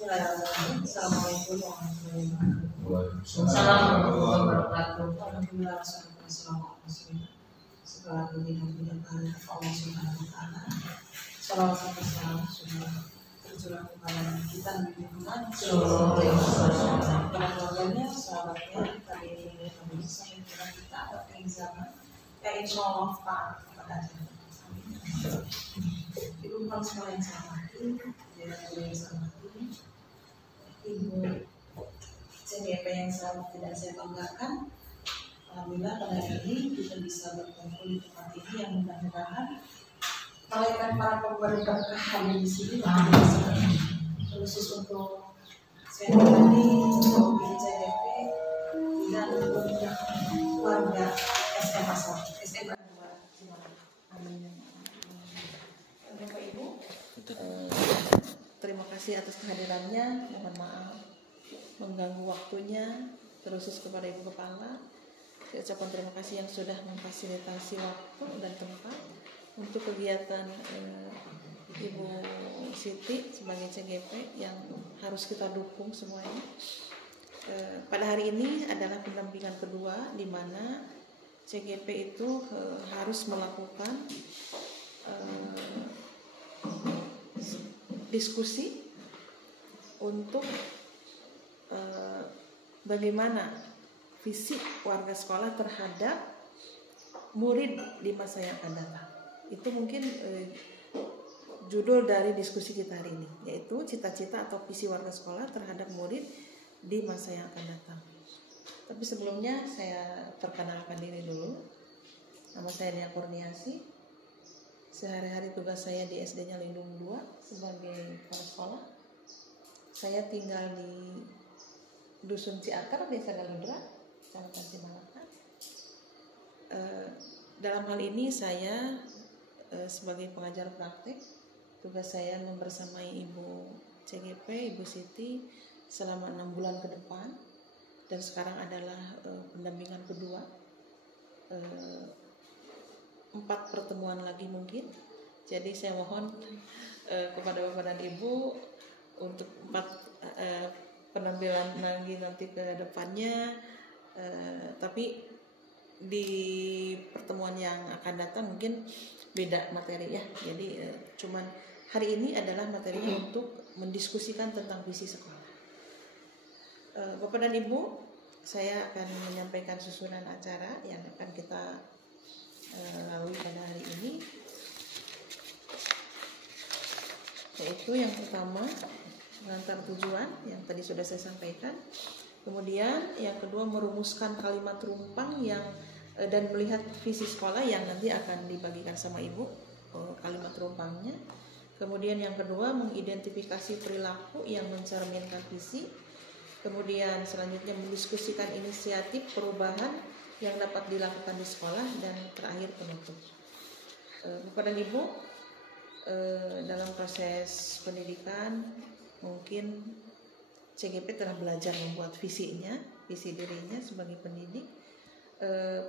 Bismillahirrahmanirrahim. Assalamualaikum warahmatullahi wabarakatuh. Assalamualaikum wabarakatuh. Alhamdulillah wassalatu wassalamu ala rasulillah. Segala puji dan puja kehadirat Allah Subhanahu wa taala. Salawat serta salam sudah tercurah kepada kita Nabi Muhammad sallallahu alaihi wasallam, kepada keluarganya, sahabatnya. Kali ini kami bisa mengingatkan kita akhir zaman yang insya Allah taat kepada ajaran. Ibu Bapak sekalian sahabatku, yang sama Ibu CGP yang selalu tidak saya banggakan. Alhamdulillah pada hari ini kita bisa berkumpul di tempat ini yang mudah-mudahan malaikat para pemberi berkah hadir di sini khusus untuk saya pribadi, untuk CGP dan untuk warga SMA 1, SMA 2. Amin. Bapak Ibu, terima kasih atas kehadirannya. Mohon maaf mengganggu waktunya, terkhusus kepada Ibu Kepala. Saya ucapkan terima kasih yang sudah memfasilitasi waktu dan tempat untuk kegiatan Ibu Siti sebagai CGP yang harus kita dukung semuanya. Pada hari ini adalah pendampingan kedua di mana CGP itu harus melakukan diskusi untuk bagaimana visi warga sekolah terhadap murid di masa yang akan datang. Itu mungkin judul dari diskusi kita hari ini, yaitu cita-cita atau visi warga sekolah terhadap murid di masa yang akan datang. Tapi sebelumnya saya perkenalkan diri dulu. Nama saya Nia Kurniasi. Sehari-hari tugas saya di SD-nya Lindung 2 sebagai kepala sekolah. Saya tinggal di Dusun Ciakar, Desa Galudra, Kecamatan Cimalaka. Dalam hal ini saya sebagai pengajar praktek, tugas saya membersamai Ibu CGP, Ibu Siti selama 6 bulan ke depan, dan sekarang adalah pendampingan kedua. 4 pertemuan lagi mungkin. Jadi saya mohon kepada Bapak dan Ibu untuk 4 penampilan lagi nanti ke depannya. Tapi di pertemuan yang akan datang mungkin beda materi ya. Jadi cuman hari ini adalah materinya untuk mendiskusikan tentang visi sekolah. Bapak dan Ibu, saya akan menyampaikan susunan acara yang akan kita lalui pada hari ini, yaitu yang pertama mengantar tujuan yang tadi sudah saya sampaikan, kemudian yang kedua merumuskan kalimat rumpang yang dan melihat visi sekolah yang nanti akan dibagikan sama Ibu kalimat rumpangnya, kemudian yang kedua mengidentifikasi perilaku yang mencerminkan visi, kemudian selanjutnya mendiskusikan inisiatif perubahan yang dapat dilakukan di sekolah, dan terakhir penutup. Bapak dan Ibu, dalam proses pendidikan mungkin CGP telah belajar membuat visinya, visi dirinya sebagai pendidik.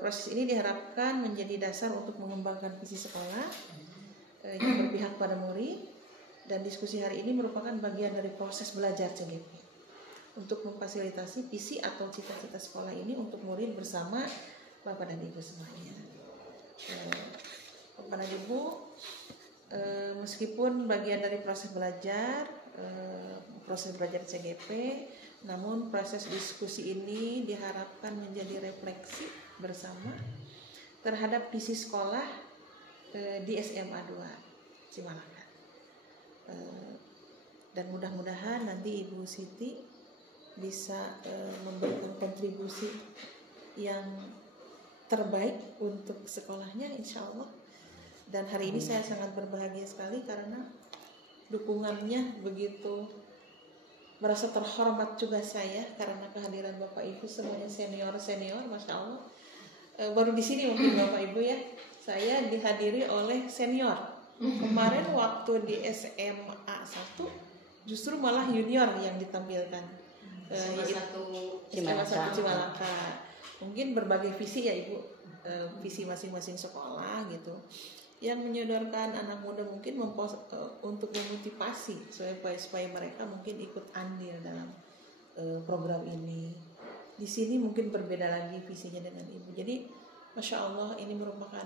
Proses ini diharapkan menjadi dasar untuk mengembangkan visi sekolah yang berpihak pada murid, dan diskusi hari ini merupakan bagian dari proses belajar CGP untuk memfasilitasi visi atau cita-cita sekolah ini untuk murid bersama Bapak dan Ibu semuanya. Bapak dan Ibu, meskipun bagian dari proses belajar CGP, namun proses diskusi ini diharapkan menjadi refleksi bersama terhadap visi sekolah di SMA 2 Cimalaka. Dan mudah-mudahan nanti Ibu Siti bisa memberikan kontribusi yang terbaik untuk sekolahnya, insya Allah. Dan hari ini saya sangat berbahagia sekali karena dukungannya begitu, merasa terhormat juga saya karena kehadiran Bapak Ibu semuanya senior, Masya Allah. Baru di sini mungkin Bapak Ibu ya, saya dihadiri oleh senior. Kemarin waktu di SMA 1 justru malah junior yang ditampilkan. SMA 1 Cimalaka. Mungkin berbagai visi ya Ibu, visi masing-masing sekolah gitu. yang menyodorkan anak muda mungkin untuk memotivasi supaya mereka mungkin ikut andil dalam program ini. Di sini mungkin berbeda lagi visinya dengan ibu. Jadi Masya Allah ini merupakan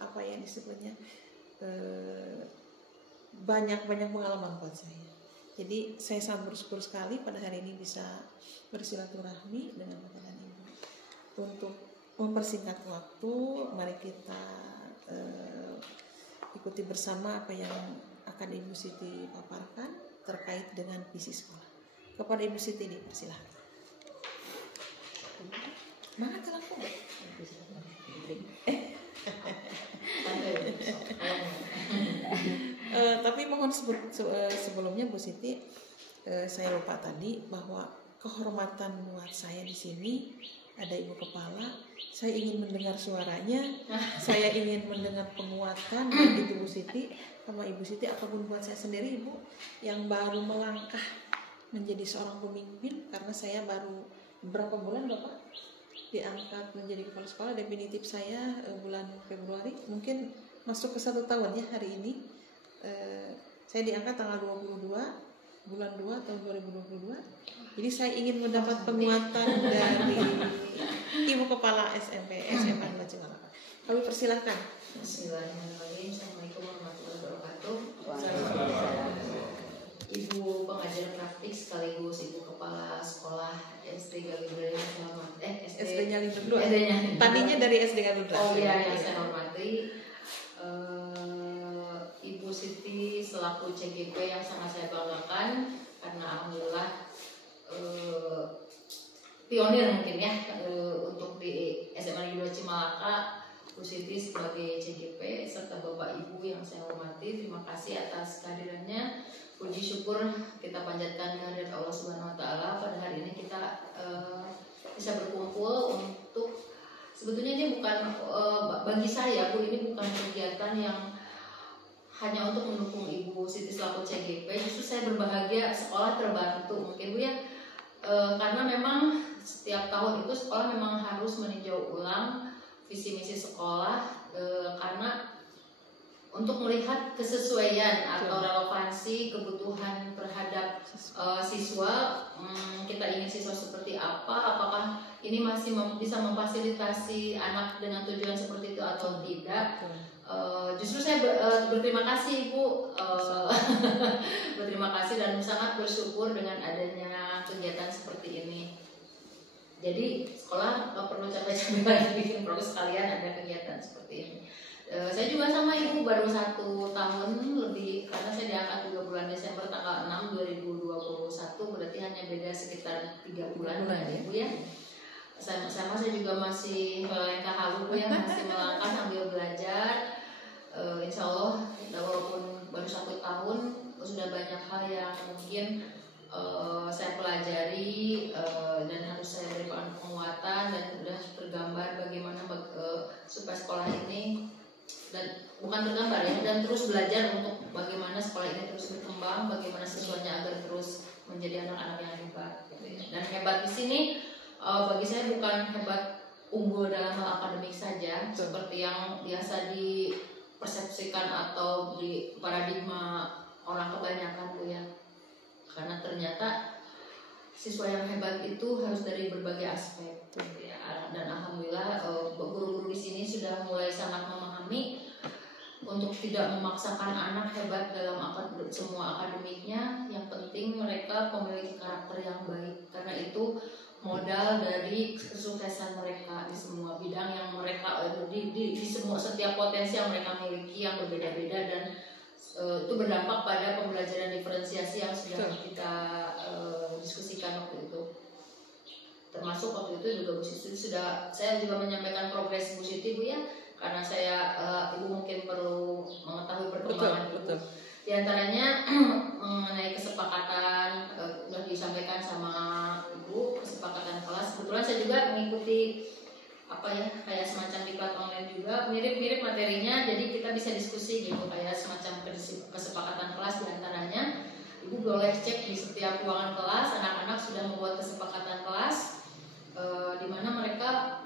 apa yang disebutnya banyak pengalaman buat saya. Jadi saya sangat bersyukur sekali pada hari ini bisa bersilaturahmi dengan bapak dan ibu. Untuk mempersingkat waktu, mari kita ikuti bersama apa yang akan Ibu Siti paparkan terkait dengan visi sekolah. Kepada Ibu Siti dipersilahkan. Mana telepon? Tapi mohon sebelumnya Bu Siti, saya lupa tadi bahwa kehormatan buat saya di sini ada Ibu Kepala. Saya ingin mendengar suaranya, saya ingin mendengar penguatan dari Ibu Siti sama Ibu Siti ataupun buat saya sendiri Ibu yang baru melangkah menjadi seorang pemimpin, karena saya baru berapa bulan Bapak diangkat menjadi kepala sekolah. Definitif saya bulan Februari, mungkin masuk ke 1 tahun ya hari ini. Saya diangkat tanggal 22 bulan 2 tahun 2022. Jadi saya ingin mendapat penguatan dari Ibu Kepala SMP SMA 2 Cimalaka. Kami persilahkan. Bismillahirrahmanirrahim. Assalamualaikum warahmatullahi wabarakatuh. Ibu pengajar praktik sekaligus Ibu Kepala Sekolah SD Galindra yang saya hormati. SD-nya Lindra. Tadinya dari SD Galindra. Oh iya, yang saya hormati. Ibu Siti selaku CGP yang sangat saya banggakan, karena alhamdulillah pionir mungkin ya untuk di SMA Negeri 2 Cimalaka. Bu Siti sebagai CGP serta Bapak Ibu yang saya hormati, terima kasih atas kehadirannya. Puji syukur kita panjatkan kehadirat Allah Subhanahu wa taala. Pada hari ini kita bisa berkumpul untuk, sebetulnya ini bukan bagi saya Bu, ini bukan kegiatan yang hanya untuk mendukung Ibu Siti selaku CGP. Justru saya berbahagia sekolah terbantu mungkin Bu ya, karena memang setiap tahun itu sekolah memang harus meninjau ulang visi misi sekolah, karena untuk melihat kesesuaian atau relevansi kebutuhan terhadap siswa. Kita ingin siswa seperti apa, apakah ini masih bisa memfasilitasi anak dengan tujuan seperti itu atau tidak. Justru saya berterima kasih Ibu, berterima kasih dan sangat bersyukur dengan adanya kegiatan seperti ini. Jadi sekolah nggak perlu capek-capek bikin proses, sekalian ada kegiatan seperti ini. Saya juga sama Ibu baru 1 tahun lebih, karena saya diangkat 3 bulan Desember tanggal 6 2021, berarti hanya beda sekitar 3 bulan ya Ibu ya. Sama saya juga masih melangkah halu Bu ya, masih melangkah sambil belajar. Insya Allah walaupun baru 1 tahun sudah banyak hal yang mungkin saya pelajari dan harus saya berikan penguatan, dan sudah tergambar bagaimana supaya sekolah ini, dan bukan tergambar ya, dan terus belajar untuk bagaimana sekolah ini terus berkembang, bagaimana siswanya agar terus menjadi anak-anak yang hebat gitu ya. Dan hebat di sini bagi saya bukan hebat unggul dalam hal akademik saja seperti yang biasa dipersepsikan atau di paradigma orang kebanyakan Bu ya. Karena ternyata siswa yang hebat itu harus dari berbagai aspek ya. Dan alhamdulillah guru-guru di sini sudah mulai sangat memahami untuk tidak memaksakan anak hebat dalam semua akademiknya. Yang penting mereka memiliki karakter yang baik, karena itu modal dari kesuksesan mereka di semua bidang yang mereka di setiap potensi yang mereka miliki yang berbeda-beda, dan itu berdampak pada pembelajaran diferensiasi yang sudah kita diskusikan waktu itu. Termasuk waktu itu juga Bu Siti saya juga menyampaikan progres Bu Siti Bu ya, karena saya Ibu mungkin perlu mengetahui perkembangan Ibu. Di antaranya mengenai kesepakatan sudah disampaikan sama Ibu, kesepakatan kelas. Kebetulan saya juga mengikuti kayak semacam diklat online juga, mirip-mirip materinya, jadi kita bisa diskusi gitu, kayak semacam kesepakatan kelas. Di antaranya Ibu boleh cek di setiap ruangan kelas, anak-anak sudah membuat kesepakatan kelas, di mana mereka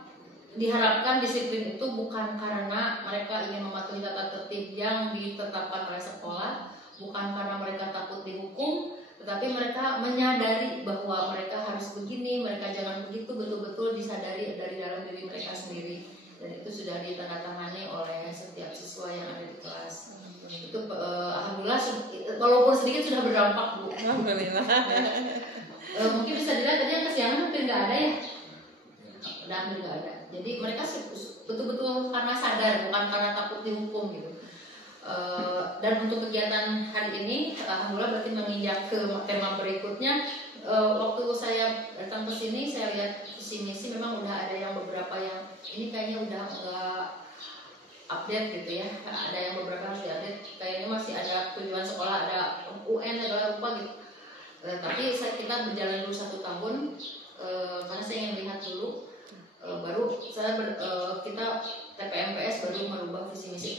diharapkan disiplin itu bukan karena mereka ingin mematuhi tata tertib yang ditetapkan oleh sekolah, bukan karena mereka takut dihukum, tetapi mereka menyadari bahwa mereka harus begini, mereka jangan begitu, betul-betul disadari dari dalam diri mereka sendiri, dan itu sudah ditandatangani oleh setiap siswa yang ada di kelas. Itu alhamdulillah walaupun sedikit sudah berdampak, Bu. Alhamdulillah. Mungkin bisa dilihat tadi yang kesiangan hampir nggak ada ya, hampir nggak ada. Jadi mereka betul-betul karena sadar, bukan karena takut dihukum gitu. Dan untuk kegiatan hari ini, alhamdulillah berarti menginjak ke tema berikutnya. Waktu saya datang ke sini, saya lihat visi misi memang udah ada yang beberapa yang ini kayaknya udah nggak update gitu ya. Ada yang beberapa harus diupdate. Kayaknya masih ada tujuan sekolah, ada UN, ada lupa gitu. Tapi kita berjalan dulu 1 tahun karena saya ingin lihat dulu. Baru kita TPMPS baru merubah visi misi.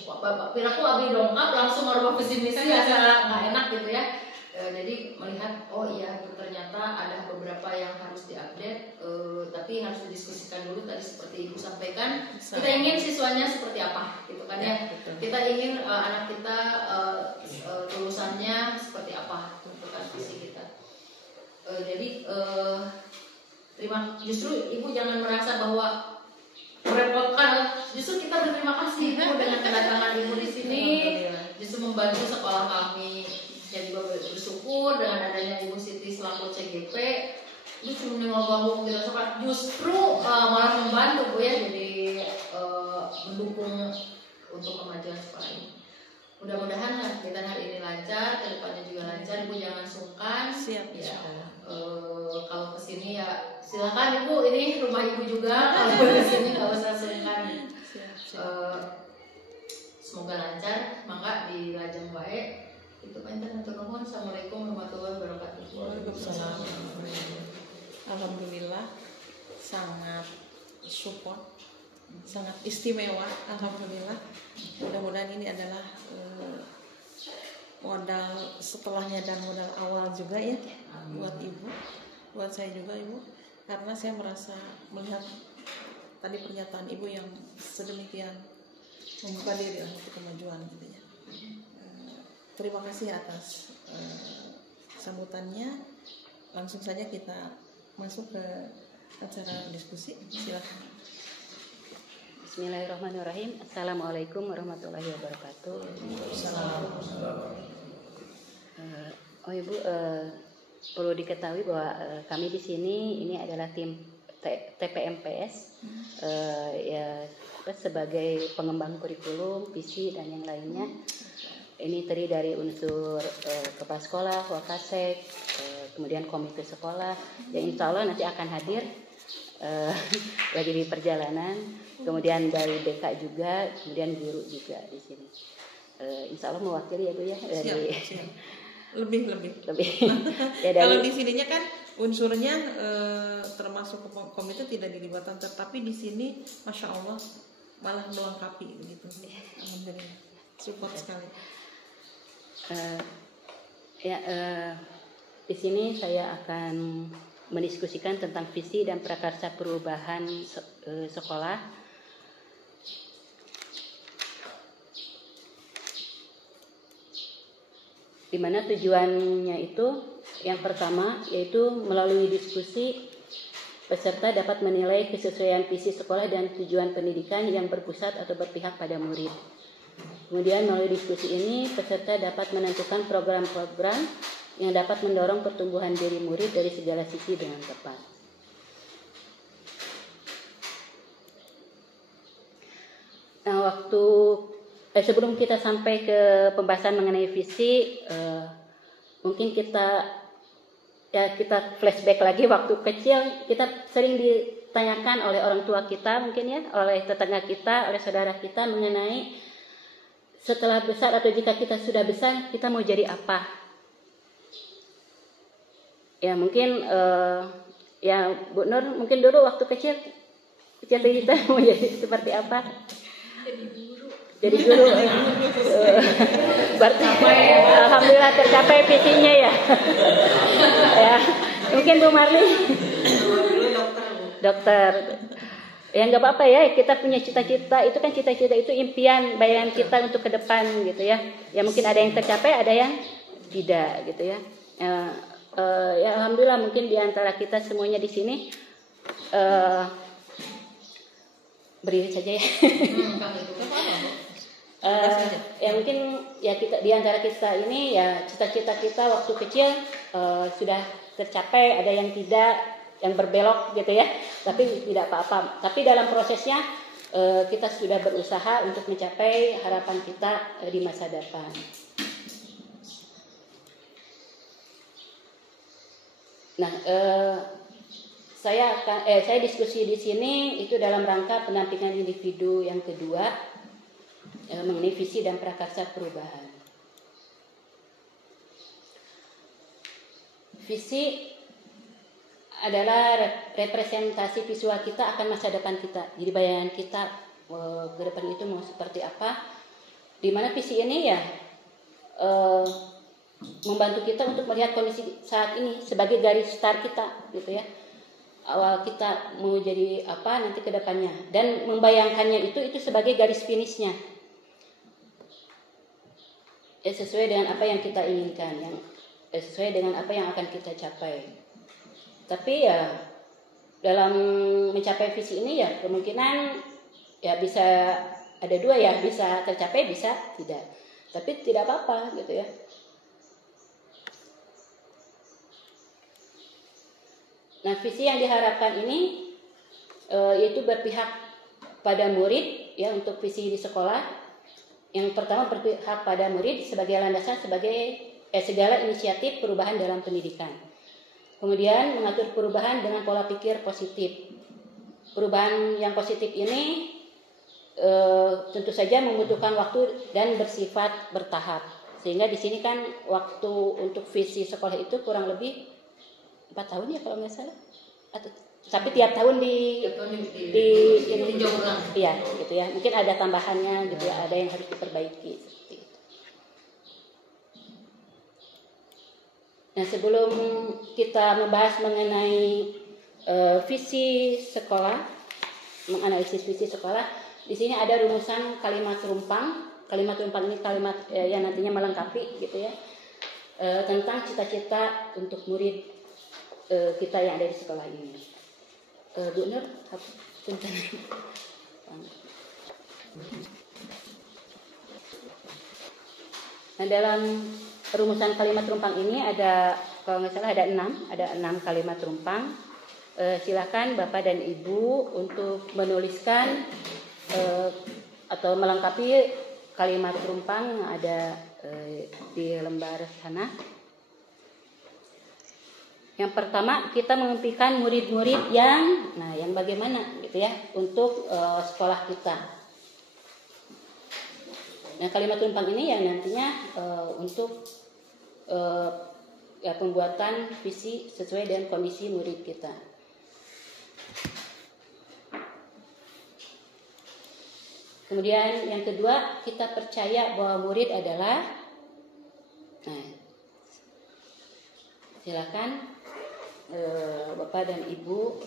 Piraku abi dongkap langsung merubah visi misi, rasa nggak enak gitu ya. Jadi melihat oh iya ternyata ada beberapa yang harus diupdate, tapi harus didiskusikan dulu tadi seperti Ibu sampaikan. Kita ingin siswanya seperti apa gitu kan ya. Kita ingin anak kita lulusannya seperti apa, itu kan visi kita. Jadi justru Ibu jangan merasa bahwa merepotkan, justru kita berterima kasih Bu dengan kedatangan Ibu di sini, justru membantu sekolah kami. Saya juga bersyukur dengan adanya Ibu Siti selaku CGP, justru menengok kita sekolah, justru malah membantu Bu ya, jadi mendukung untuk kemajuan sekolah ini. Mudah-mudahan kegiatan hari ini lancar, kedepannya juga lancar. Ibu jangan sungkan. Siap ya. Kalau kesini ya silakan Ibu, ini rumah Ibu juga. Kalau kesini nggak usah sungkan. Semoga lancar, mangga di Lajeng baik. Itu panjang atur nuhun. Assalamualaikum warahmatullahi wabarakatuh. Waalaikumsalam. Alhamdulillah sangat support, sangat istimewa. Alhamdulillah. Mudah-mudahan ini adalah modal setelahnya dan modal awal juga ya buat Ibu, buat saya juga Ibu, karena saya merasa melihat tadi pernyataan Ibu yang sedemikian membuka diri untuk kemajuan gitu ya. Terima kasih atas sambutannya. Langsung saja kita masuk ke acara diskusi. Silakan. Bismillahirrahmanirrahim. Assalamualaikum warahmatullahi wabarakatuh. Ibu, perlu diketahui bahwa kami di sini ini adalah tim TPMPS, ya sebagai pengembang kurikulum, visi dan yang lainnya. Ini terdiri dari unsur kepala sekolah, wakasek, kemudian komite sekolah, yang insya Allah nanti akan hadir lagi di perjalanan. Kemudian dari BK juga, kemudian guru juga di sini. Insya Allah mewakili ya Bu ya. Siap. Lebih. Ya, Kalau di sininya kan unsurnya termasuk komite tidak dilibatkan, tetapi di sini Masya Allah malah melengkapi gitu. Alhamdulillah. Support sekali. Di sini saya akan mendiskusikan tentang visi dan prakarsa perubahan sekolah. Di mana tujuannya itu yang pertama yaitu melalui diskusi peserta dapat menilai kesesuaian visi sekolah dan tujuan pendidikan yang berpusat atau berpihak pada murid. Kemudian melalui diskusi ini peserta dapat menentukan program-program yang dapat mendorong pertumbuhan diri murid dari segala sisi dengan tepat. Nah, sebelum kita sampai ke pembahasan mengenai visi, mungkin kita flashback lagi waktu kecil, kita sering ditanyakan oleh orang tua kita mungkin ya, oleh tetangga kita, oleh saudara kita mengenai setelah besar atau jika kita sudah besar kita mau jadi apa? Ya mungkin ya Bu Nur mungkin dulu waktu kecil kita mau jadi seperti apa? Jadi guru. Berarti alhamdulillah tercapai visinya ya. Ya, mungkin Bu Marli. Dokter. Ya nggak apa-apa ya, kita punya cita-cita, itu kan cita-cita itu impian, bayangan kita untuk ke depan gitu ya. Ya mungkin ada yang tercapai, ada yang tidak gitu ya. Ya alhamdulillah mungkin di antara kita semuanya di sini berdiri saja ya. Ya mungkin ya kita di antara kita ini ya cita-cita kita waktu kecil sudah tercapai, ada yang tidak, yang berbelok gitu ya, tapi tidak apa-apa. Tapi dalam prosesnya kita sudah berusaha untuk mencapai harapan kita di masa depan. Nah, saya diskusi di sini itu dalam rangka pendampingan individu yang kedua mengenai visi dan prakarsa perubahan. Visi adalah representasi visual kita akan masa depan kita. Jadi bayangan kita ke depan itu mau seperti apa. Di mana visi ini ya membantu kita untuk melihat kondisi saat ini sebagai garis start kita gitu ya. Awal kita mau jadi apa nanti ke depannya, dan membayangkannya itu sebagai garis finishnya. Ya, sesuai dengan apa yang kita inginkan, sesuai dengan apa yang akan kita capai. Tapi ya dalam mencapai visi ini ya kemungkinan ya bisa ada dua ya, bisa tercapai bisa tidak. Tapi tidak apa-apa gitu ya. Nah, visi yang diharapkan ini yaitu berpihak pada murid ya untuk visi di sekolah. Yang pertama berpihak pada murid sebagai landasan sebagai segala inisiatif perubahan dalam pendidikan. Kemudian mengatur perubahan dengan pola pikir positif. Perubahan yang positif ini tentu saja membutuhkan waktu dan bersifat bertahap. Sehingga di sini kan waktu untuk visi sekolah itu kurang lebih 4 tahun ya kalau nggak salah. Tapi tiap tahun ditinjau ulang. Iya, gitu ya. Mungkin ada tambahannya gitu ya, ada yang harus diperbaiki. Nah, sebelum kita membahas mengenai visi sekolah, menganalisis visi sekolah, di sini ada rumusan kalimat rumpang. Kalimat rumpang ini kalimat yang nantinya melengkapi gitu ya, tentang cita-cita untuk murid kita yang ada di sekolah ini. Bu Nur, tentang nah, dalam rumusan kalimat rumpang ini ada, kalau nggak salah ada 6 kalimat rumpang. Silakan Bapak dan Ibu untuk menuliskan atau melengkapi kalimat rumpang yang ada di lembar sana. Yang pertama kita memimpikan murid-murid yang bagaimana gitu ya untuk sekolah kita. Nah, kalimat rumpang ini ya nantinya untuk pembuatan visi sesuai dengan kondisi murid kita. Kemudian yang kedua, kita percaya bahwa murid adalah, silakan Bapak dan Ibu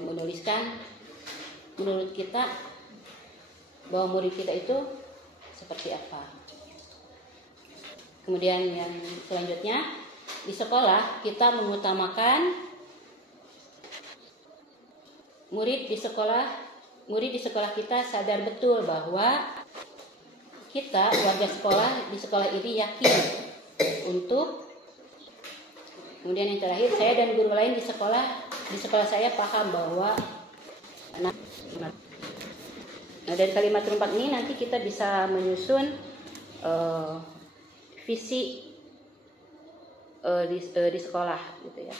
menuliskan menurut kita bahwa murid kita itu seperti apa. Kemudian yang selanjutnya, di sekolah kita mengutamakan murid di sekolah kita sadar betul bahwa kita warga sekolah di sekolah ini yakin untuk. Kemudian yang terakhir, saya dan guru lain di sekolah saya paham bahwa dari kalimat rumpang ini nanti kita bisa menyusun visi di sekolah gitu ya.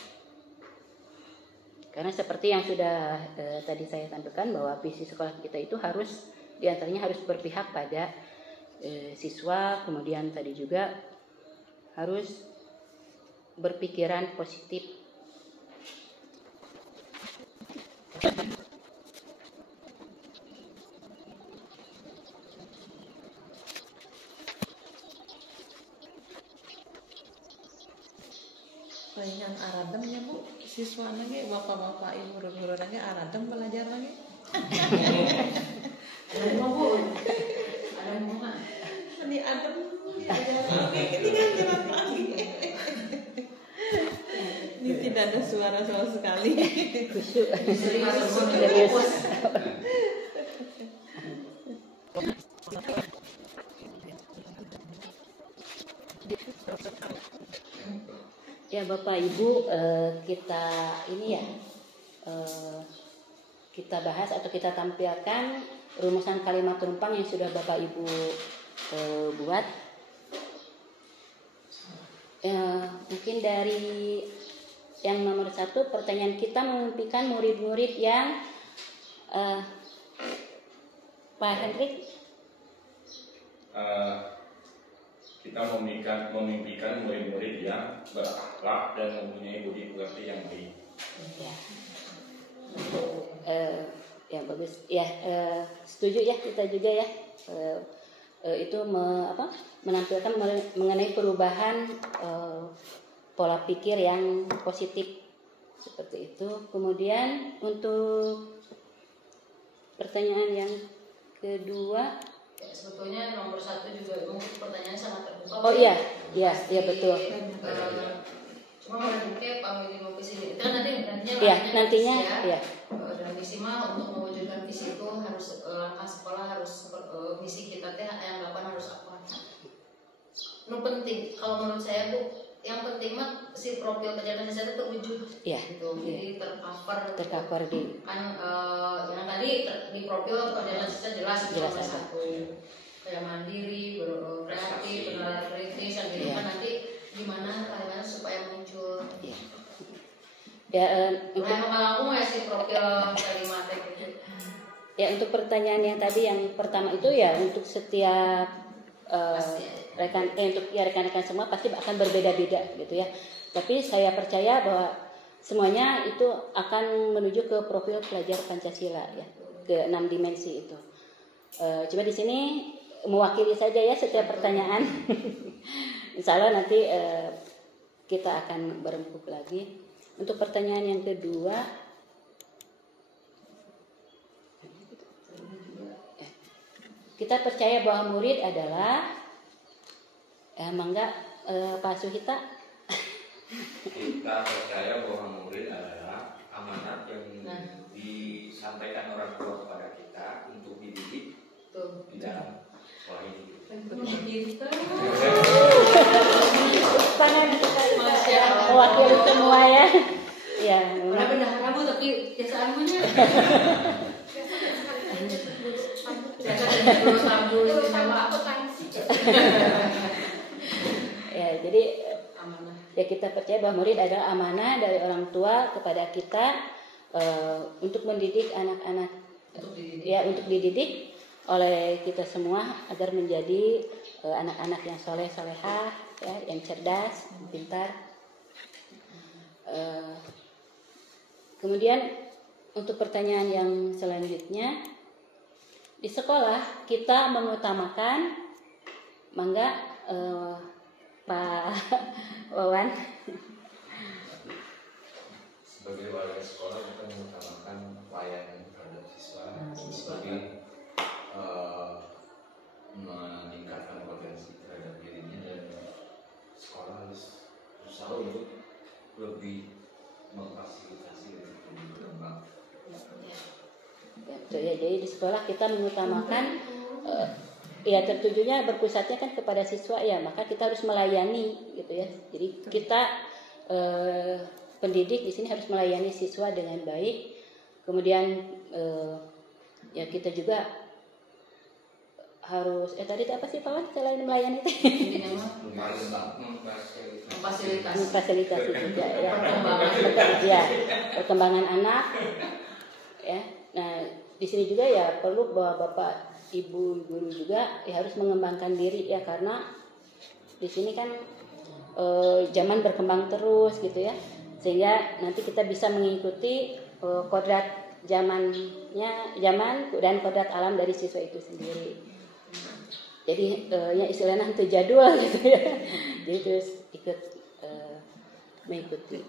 Karena seperti yang sudah tadi saya tampilkan bahwa visi sekolah kita itu harus diantaranya harus berpihak pada siswa, kemudian tadi juga harus berpikiran positif. Palingan aradem ya Bu, siswa nage bapak-bapak ibu guru nage aradem belajar nage. Ada bunga Bu? Ada bunga? Ini adem, jalan lagi, ketinggalan jalan lagi. Ini tidak ada suara sama sekali. Khusyuk. Serius. Ya Bapak Ibu, kita ini ya kita bahas atau kita tampilkan rumusan kalimat tumpang yang sudah Bapak Ibu buat. Mungkin dari yang nomor 1, pertanyaan kita memimpikan murid-murid yang Pak Hendrik. Kita memimpikan murid-murid yang berakhlak dan mempunyai budi pekerti yang baik. Ya bagus ya, setuju ya kita juga ya, itu menampilkan mengenai perubahan pola pikir yang positif seperti itu. Kemudian untuk pertanyaan yang kedua, sebetulnya nomor 1 juga mungkin pertanyaan sangat terbuka. oh iya betul. Cuma menurutnya Pak Willy mau visi itu kan nantinya ya. Dan visi mah untuk mewujudkan visi itu harus langkah sekolah harus misi kita teh yang 8 harus apa? Penting kalau menurut saya Bu, yang penting mah si profil kegiatan saya itu terwujud. Iya. Gitu. Jadi tercover di kan yang tadi di profil kegiatan saya jelas ada. Satu kayak mandiri, kreatif, benar kritis, yang gitu kan nanti gimana kalian supaya muncul. Iya. Ya, Untuk aku mau si profil kalimat gitu. Ya untuk pertanyaan yang tadi yang pertama itu ya untuk setiap rekan-rekan semua pasti akan berbeda-beda gitu ya. Tapi saya percaya bahwa semuanya itu akan menuju ke profil pelajar Pancasila ya, ke 6 dimensi itu. Coba di sini mewakili saja ya setiap pertanyaan. Insya Allah nanti kita akan berembuk lagi. Untuk pertanyaan yang kedua, kita percaya bahwa murid adalah Pak Suhita. Kita percaya bahwa murid adalah amanat yang disampaikan orang tua kepada kita untuk dididik di dalam sekolah ini. Tangan mewakili semua ya. Ya. Udah bendahara Bu tapi biasa anunya. Ya, jadi amanah. Ya kita percaya bahwa murid adalah amanah dari orang tua kepada kita untuk mendidik anak-anak, untuk dididik oleh kita semua agar menjadi anak-anak yang soleh solehah, ya, yang cerdas, pintar. Kemudian untuk pertanyaan yang selanjutnya, di sekolah kita mengutamakan, Pak Wawan. Sebagai warga sekolah kita mengutamakan pelayanan terhadap siswa, seperti meningkatkan potensi terhadap dirinya, dan sekolah harus berusaha untuk lebih memfasilitasi dan lebih berkembang. Ya, jadi di sekolah kita mengutamakan ya tertujunya berpusatnya kan kepada siswa ya, maka kita harus melayani gitu ya. Jadi kita pendidik di sini harus melayani siswa dengan baik. Kemudian ya kita juga harus tadi apa sih Pak Wan selain melayani itu? Memfasilitasi juga ya. Perkembangan anak ya. Nah, di sini juga ya perlu bahwa Bapak Ibu guru juga ya harus mengembangkan diri ya, karena di sini kan zaman berkembang terus gitu ya, sehingga nanti kita bisa mengikuti kodrat zaman dan kodrat alam dari siswa itu sendiri. Jadi ya istilahnya itu jadwal gitu ya. Jadi terus ikut mengikuti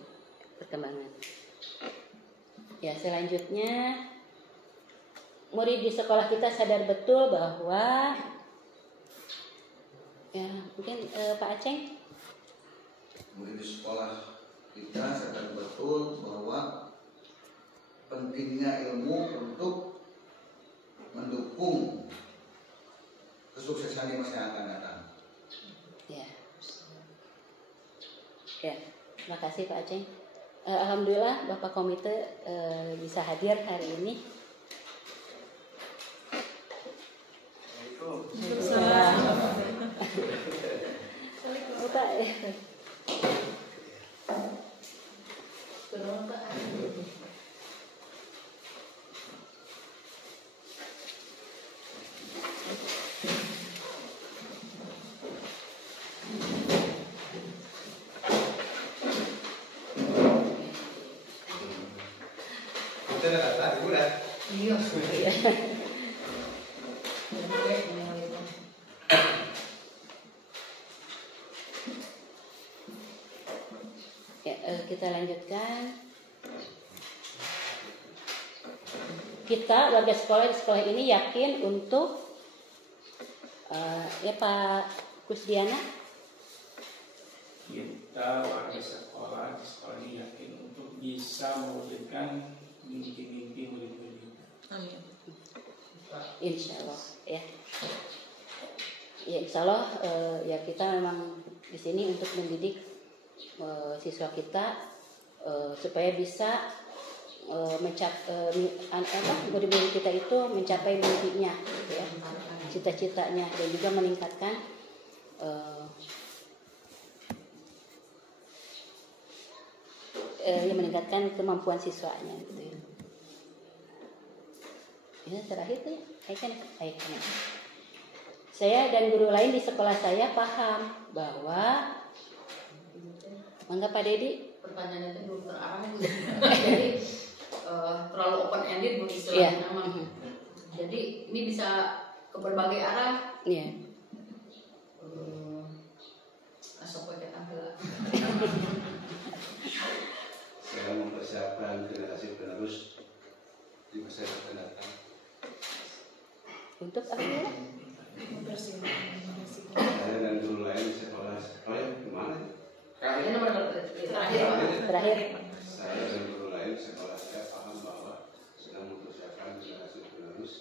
perkembangan. Ya selanjutnya murid di sekolah kita sadar betul bahwa ya mungkin Pak Aceng, murid di sekolah kita sadar betul bahwa pentingnya ilmu untuk mendukung kesuksesan di masa yang akan datang. ya, terima kasih Pak Aceng. Alhamdulillah Bapak Komite bisa hadir hari ini. Bapak, Kita udah kata, ibu dah. Iya. kita lanjutkan. Kita warga sekolah di sekolah ini yakin untuk ya Pak Kusdiana. Kita warga sekolah di sekolah ini yakin untuk bisa mewujudkan mimpi-mimpi murid-murid kita. Amin. Insya Allah ya. Ya Insya Allah ya kita memang di sini untuk mendidik siswa kita supaya bisa murid-murid kita itu mencapai mimpinya, ya, cita-citanya, dan juga meningkatkan meningkatkan kemampuan siswanya, gitu ya. Ini terakhir tuh, saya dan guru lain di sekolah saya paham bahwa, mangga Pak Dedi. Pertanyaannya itu belum terarah gitu. Jadi terlalu open ended buat istilahnya memang. Jadi ini bisa ke berbagai arah. Iya. Asok pakai tampil. Saya mempersiapkan generasi penerus di masa yang akan datang. Untuk apa ya? Saya dan guru lain di sekolah kemana? Ini nomor Terakhir. Saya dan guru lain di sekolah saya paham bahwa sedang mempersiapkan generasi penerus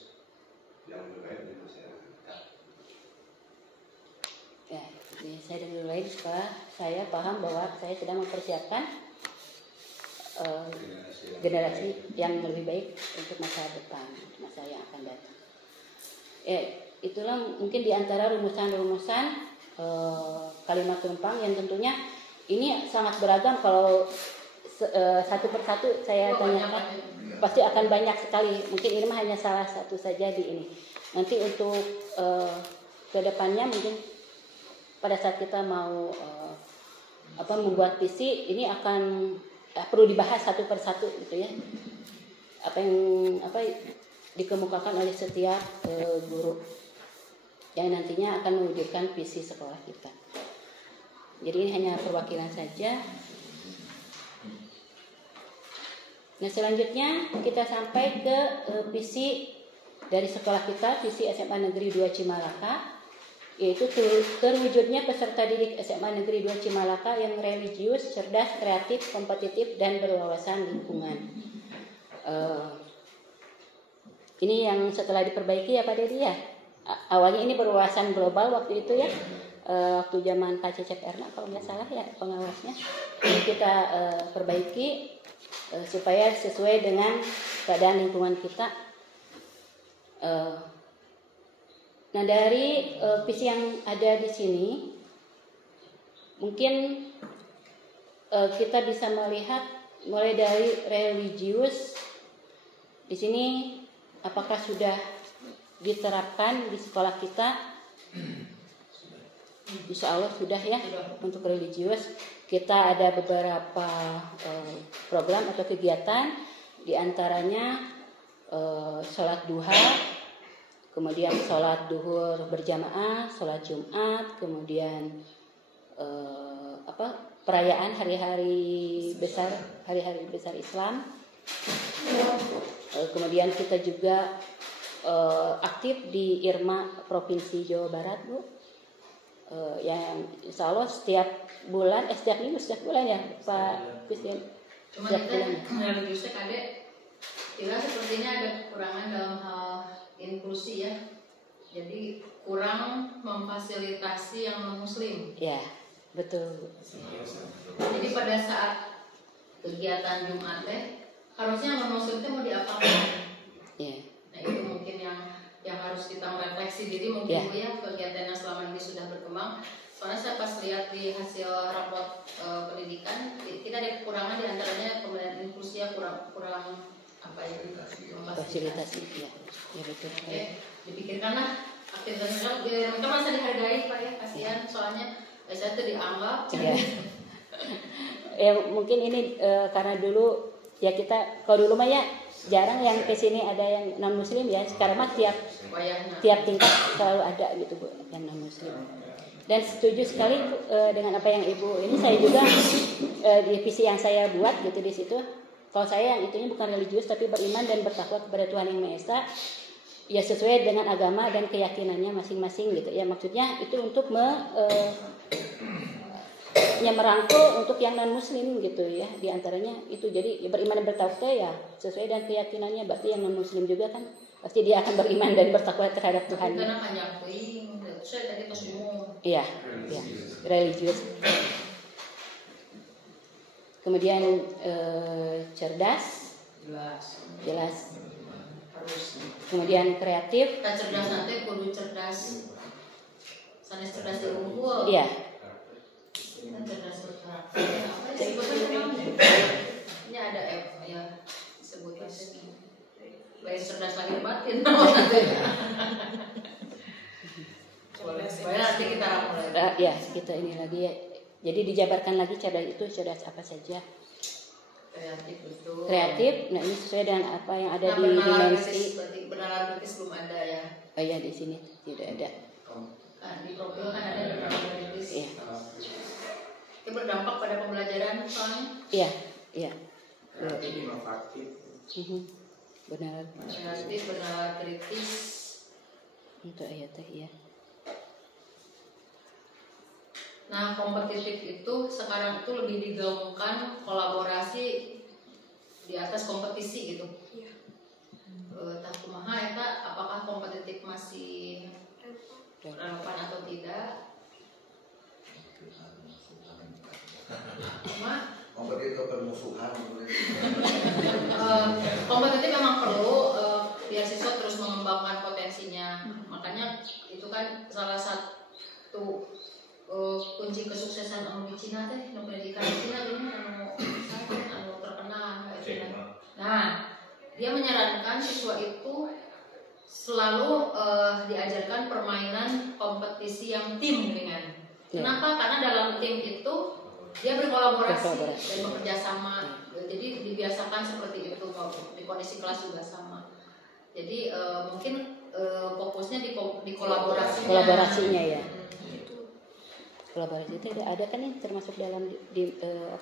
yang lebih baik di masa yang akan datang. Ya, saya dan guru lain sekolah saya paham bahwa saya sedang mempersiapkan generasi yang lebih baik untuk masa depan, masa yang akan datang. Ya, itulah mungkin di antara rumusan-rumusan kalimat tumpang yang tentunya ini sangat beragam. Kalau satu persatu saya tanyakan pasti akan banyak sekali. Mungkin ini mah hanya salah satu saja di ini. Nanti untuk kedepannya mungkin pada saat kita mau membuat visi ini akan perlu dibahas satu persatu gitu ya. Apa yang dikemukakan oleh setiap guru yang nantinya akan mewujudkan visi sekolah kita. Jadi ini hanya perwakilan saja. Nah, selanjutnya kita sampai ke visi dari sekolah kita, visi SMA Negeri 2 Cimalaka, yaitu terwujudnya peserta didik SMA Negeri 2 Cimalaka yang religius, cerdas, kreatif, kompetitif, dan berwawasan lingkungan. Ini yang setelah diperbaiki ya Pak Dedi ya. Awalnya ini berwawasan global waktu itu ya. Waktu zaman Pak Cecep Erna kalau nggak salah ya pengawasnya. Ini kita perbaiki supaya sesuai dengan keadaan lingkungan kita. Nah, dari visi yang ada di sini mungkin kita bisa melihat mulai dari religius di sini apakah sudah diterapkan di sekolah kita. Insya Allah sudah ya. Untuk religius kita ada beberapa program atau kegiatan, diantaranya sholat duha, kemudian sholat duhur berjamaah, sholat Jumat, kemudian perayaan hari-hari besar Islam. Kemudian kita juga aktif di IRMA Provinsi Jawa Barat, Bu. Yang insya Allah setiap bulan, setiap minggu, setiap bulan ya Pak Christian. Cuma kita religiusnya kadek, kita sepertinya ada kekurangan dalam hal inklusi ya. Jadi kurang memfasilitasi yang non muslim. Ya, betul. Jadi pada saat kegiatan Jumat harusnya non muslim itu mau diapakan? Ya. Nah itu mungkin yang harus kita merefleksi diri mungkin Bu ya, kegiatannya selama ini sudah berkembang. Soalnya saya pas lihat di hasil raport pendidikan kita ada kekurangan di antaranya pemberian inklusi ya kurang apa ya fasilitasi ya. Ya betul. Oke, dipikirkanlah aktivitas mereka merasa dihargai Pak ya, kasihan soalnya saya tuh dianggap. Ya. Mungkin ini karena dulu ya kita kalau dulu mah ya jarang yang ke sini ada yang non muslim ya. Sekarang mah tiap tingkat selalu ada gitu Bu yang non muslim. Dan setuju sekali dengan apa yang Ibu ini, saya juga divisi yang saya buat gitu di situ. Kalau saya yang itunya bukan religius tapi beriman dan bertakwa kepada Tuhan Yang Maha Esa, ya sesuai dengan agama dan keyakinannya masing-masing gitu ya. Maksudnya itu untuk merangkul untuk yang non muslim gitu ya, di antaranya itu. Jadi ya, beriman dan bertakwa ya sesuai dengan keyakinannya, berarti yang non muslim juga kan pasti dia akan beriman dan bertakwa terhadap Tuhan. Karena hanya saya tadi kesumur. Iya, ya, religius. Kemudian cerdas, jelas. Kemudian kreatif. Kita cerdas nanti kudu cerdas. Sanes cerdas di unggul. Iya. Cerdas berkarakter. Ini ada ya sebutnya baik cerdas lahir batin. Boleh nanti kita mulai. Ya kita ini lagi ya. Jadi dijabarkan lagi cerdas itu cerdas apa saja. Kreatif itu. Kreatif. Nah ini sesuai dengan apa yang ada di dimensi. Bernalar kritis belum ada ya. Oh ya di sini tidak ada. Di profil kan ada bernalar kritis. Iya. Itu berdampak pada pembelajaran soalnya. Iya, iya. Kreatif inovatif. Benar. Kreatif bernalar kritis. Untuk ayat ya. Nah, kompetitif itu sekarang itu lebih digaungkan kolaborasi di atas kompetisi gitu. Iya. Tak kumaha eta apakah kompetitif masih relevan atau tidak? Cuma kompetitif permusuhan. Kompetitif memang perlu biar siswa terus mengembangkan potensinya. Makanya itu kan salah satu kunci kesuksesan di Cina teh, pendidikan di Cina ini anu terkenal kayak Cina. Nah, dia menyarankan siswa itu selalu diajarkan permainan kompetisi yang tim dengan. Kenapa? Karena dalam tim itu dia berkolaborasi dan bekerja sama. Jadi dibiasakan seperti itu, di kondisi kelas juga sama. Jadi mungkin fokusnya di kolaborasinya. Kolaborasinya ya. Kolaborasi itu ada kan yang termasuk dalam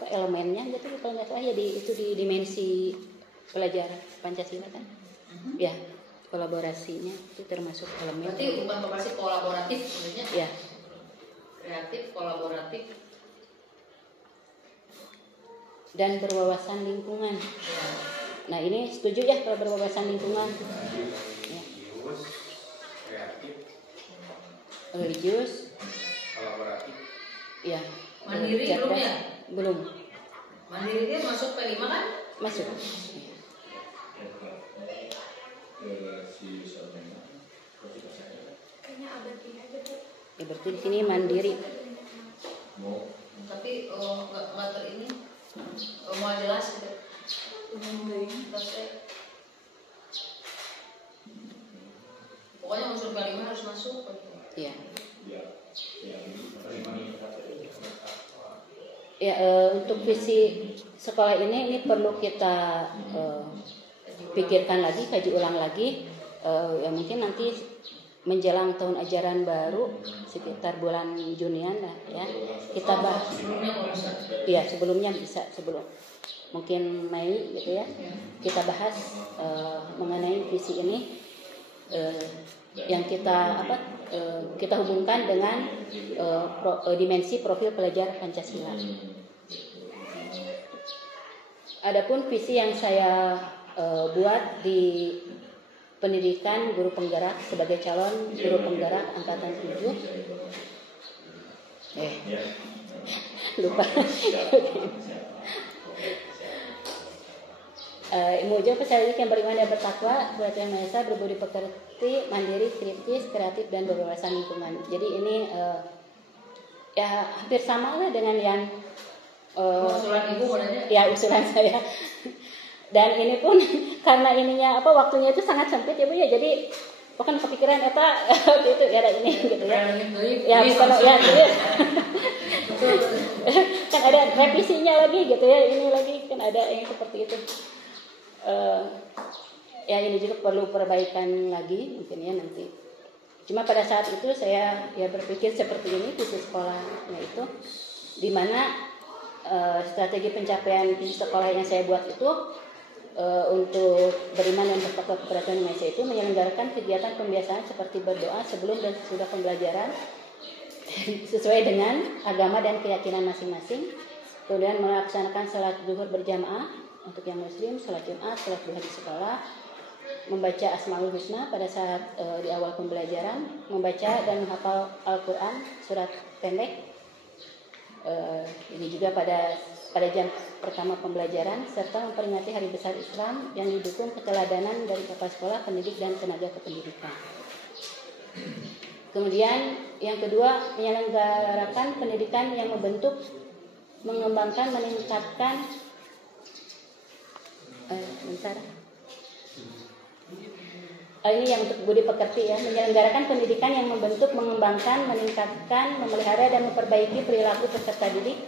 elemennya gitu kalau nggak salah ya itu di dimensi pelajaran Pancasila kan. Ya kolaborasinya itu termasuk elemen. Berarti bukan kolaboratif sebenarnya. Ya. Kreatif, kolaboratif. Dan berwawasan lingkungan. Ya. Nah ini setuju ya kalau berwawasan lingkungan. Ya. Kreatif. Religius. Kolaboratif. Ya. Mandiri belum ya? Belum. Mandiri dia masuk P5 kan? Masuk. Ya berarti di sini mandiri. Tapi nggak ini mau jelas gitu. Pokoknya unsur P5 harus masuk. Iya. Ya untuk visi sekolah ini perlu kita pikirkan lagi, kaji ulang lagi. Ya mungkin nanti menjelang tahun ajaran baru sekitar bulan Junian lah ya kita bahas. Iya sebelumnya bisa sebelum mungkin Mei gitu ya kita bahas mengenai visi ini yang kita kita hubungkan dengan dimensi profil pelajar Pancasila. Adapun visi yang saya buat di pendidikan guru penggerak sebagai calon guru penggerak angkatan 7. Lupa. Mewujud peserta didik yang beriman dan bertakwa, berhati Maha Esa, berbudi pekerti, mandiri, kritis, kreatif, dan berwawasan lingkungan. Jadi ini ya hampir sama lah dengan yang usulan ibu ya usulan saya. Dan ini pun karena ininya waktunya itu sangat sempit ya Bu ya. Jadi bukan kepikiran gitu ya ada ini gitu ya. Ya bukan ya gitu. Kan ada revisinya lagi gitu ya. Ini lagi kan ada yang seperti itu. Ya ini juga perlu perbaikan lagi mungkin ya nanti. Cuma pada saat itu saya ya berpikir seperti ini visi sekolahnya itu, di mana strategi pencapaian visi sekolah yang saya buat itu untuk beriman dan bertakwa kepada Tuhan Maha Esa itu menyelenggarakan kegiatan pembiasaan seperti berdoa sebelum dan sesudah pembelajaran sesuai dengan agama dan keyakinan masing-masing. Kemudian melaksanakan salat zuhur berjamaah untuk yang muslim, salat Jumat, salat duha di sekolah, membaca Asmaul Husna pada saat di awal pembelajaran, membaca dan menghafal Al-Quran surat pendek. Ini juga pada jam pertama pembelajaran, serta memperingati Hari Besar Islam yang didukung keteladanan dari kepala sekolah, pendidik, dan tenaga kependidikan. Kemudian yang kedua, menyelenggarakan pendidikan yang membentuk, mengembangkan, meningkatkan ini yang untuk budi pekerti ya, menyelenggarakan pendidikan yang membentuk, mengembangkan, meningkatkan, memelihara, dan memperbaiki perilaku peserta didik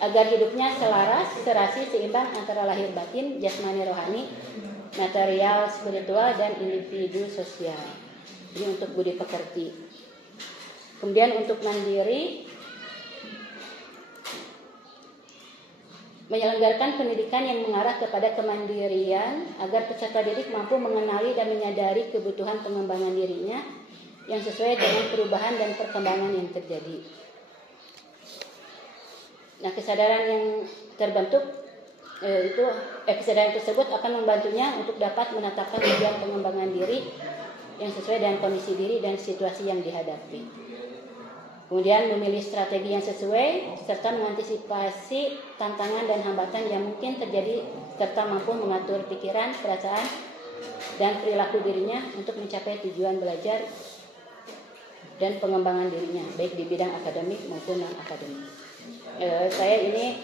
agar hidupnya selaras, serasi, seimbang antara lahir batin, jasmani rohani, material, spiritual, dan individu sosial. Ini untuk budi pekerti. Kemudian untuk mandiri, menyelenggarakan pendidikan yang mengarah kepada kemandirian agar peserta didik mampu mengenali dan menyadari kebutuhan pengembangan dirinya yang sesuai dengan perubahan dan perkembangan yang terjadi. Nah, kesadaran yang terbentuk kesadaran tersebut akan membantunya untuk dapat menetapkan tujuan pengembangan diri yang sesuai dengan kondisi diri dan situasi yang dihadapi. Kemudian memilih strategi yang sesuai serta mengantisipasi tantangan dan hambatan yang mungkin terjadi serta mampu mengatur pikiran, perasaan, dan perilaku dirinya untuk mencapai tujuan belajar dan pengembangan dirinya baik di bidang akademik maupun non-akademik. Saya ini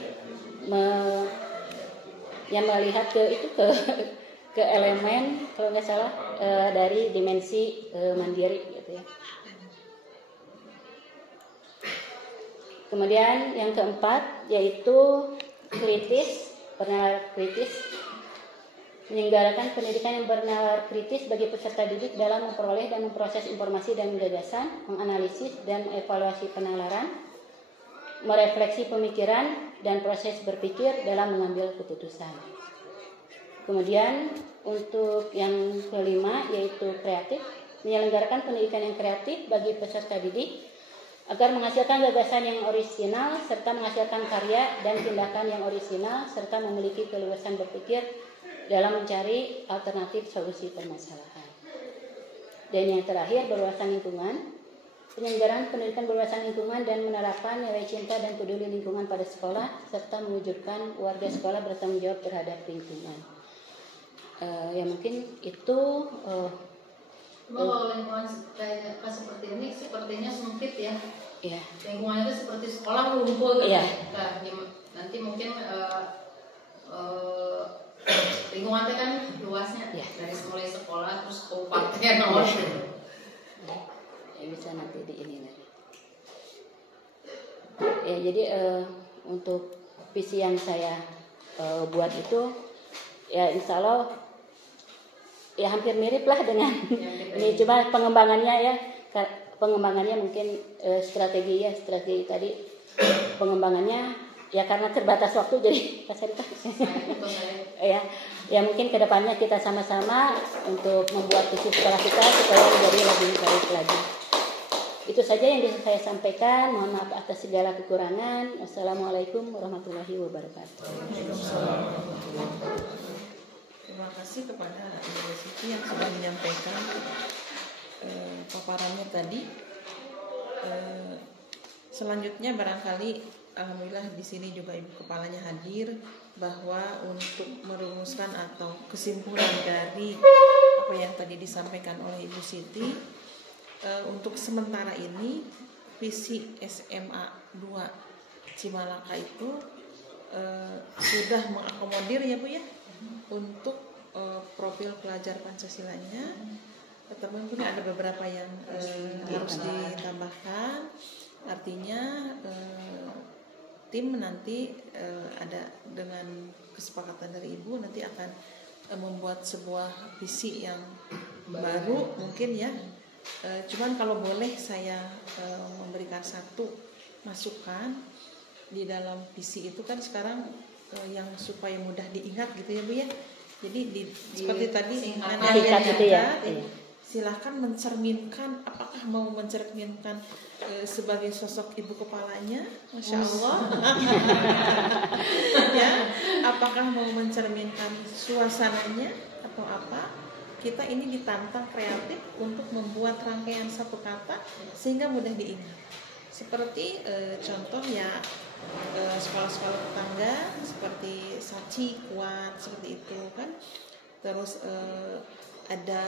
melihat ke elemen kalau nggak salah dari dimensi mandiri gitu ya. Kemudian yang keempat yaitu kritis, bernalar kritis. Menyelenggarakan pendidikan yang bernalar kritis bagi peserta didik dalam memperoleh dan memproses informasi dan gagasan, menganalisis dan evaluasi penalaran, merefleksi pemikiran dan proses berpikir dalam mengambil keputusan. Kemudian untuk yang kelima yaitu kreatif, menyelenggarakan pendidikan yang kreatif bagi peserta didik agar menghasilkan gagasan yang orisinal serta menghasilkan karya dan tindakan yang orisinal serta memiliki keluasan berpikir dalam mencari alternatif solusi permasalahan. Dan yang terakhir berwawasan lingkungan, penyelenggaraan pendidikan berwawasan lingkungan dan menerapkan nilai cinta dan peduli lingkungan pada sekolah serta mewujudkan warga sekolah bertanggung jawab terhadap lingkungan. Ya mungkin itu. Kalau lingkungan kayak seperti ini sepertinya sempit ya. Iya. Lingkungannya itu seperti sekolah rumput. Iya. Nah, nanti mungkin lingkungan itu kan luasnya iya. Dari mulai sekolah terus kabupaten ya. Ya bisa nanti di ini lagi. Ya jadi untuk visi yang saya buat itu ya insya Allah ya hampir mirip lah dengan ini, cuma pengembangannya mungkin strategi tadi pengembangannya Ya karena terbatas waktu jadi ya mungkin kedepannya kita sama-sama untuk membuat visi sekolah kita supaya menjadi lebih baik lagi. Itu saja yang bisa saya sampaikan. Mohon maaf atas segala kekurangan. Wassalamualaikum warahmatullahi wabarakatuh. Terima kasih kepada Ibu Siti yang sudah menyampaikan paparannya tadi. Selanjutnya barangkali alhamdulillah di sini juga Ibu Kepalanya hadir, bahwa untuk merumuskan atau kesimpulan dari apa yang tadi disampaikan oleh Ibu Siti, untuk sementara ini visi SMA 2 Cimalaka itu sudah mengakomodir ya Bu ya untuk profil pelajar Pancasilanya, tetapi mungkin ada beberapa yang harus ditambahkan. Artinya tim nanti ada dengan kesepakatan dari Ibu nanti akan membuat sebuah visi yang baru mungkin ya. Cuman kalau boleh saya memberikan satu masukan di dalam visi itu kan sekarang yang supaya mudah diingat gitu ya Bu ya. Jadi seperti tadi silahkan mencerminkan, apakah mau mencerminkan sebagai sosok Ibu Kepalanya, Masya Allah ya, apakah mau mencerminkan suasananya atau apa. Kita ini ditantang kreatif untuk membuat rangkaian satu kata sehingga mudah diingat. Seperti contoh ya sekolah-sekolah tetangga seperti Saci, Kuat, seperti itu kan. Terus ada